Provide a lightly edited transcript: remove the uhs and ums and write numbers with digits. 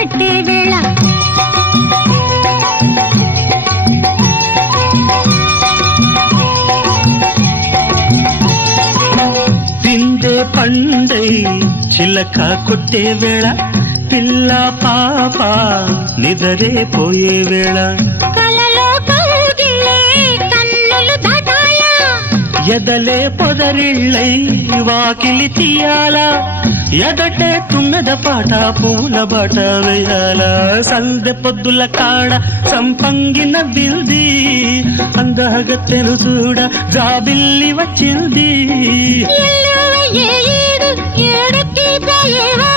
కట్టే వేళ పిండే పండై చిలక కొట్టే వేళ పిల్ల పాప నిదరే పోయే వేళ కలలో కౌగిలే కన్నులు దాటాయా ఎదలే పొదరిళ్ళై వాకిలి తీయాలా ఎదటే తుమ్మెద పాట పూల బాట వేయాల సందె పొద్దుల కాడ సంపంగిన బిల్ది అందగత్తెను చూడ జాబిల్లి వచ్చింది ఏడుకి పోయేవా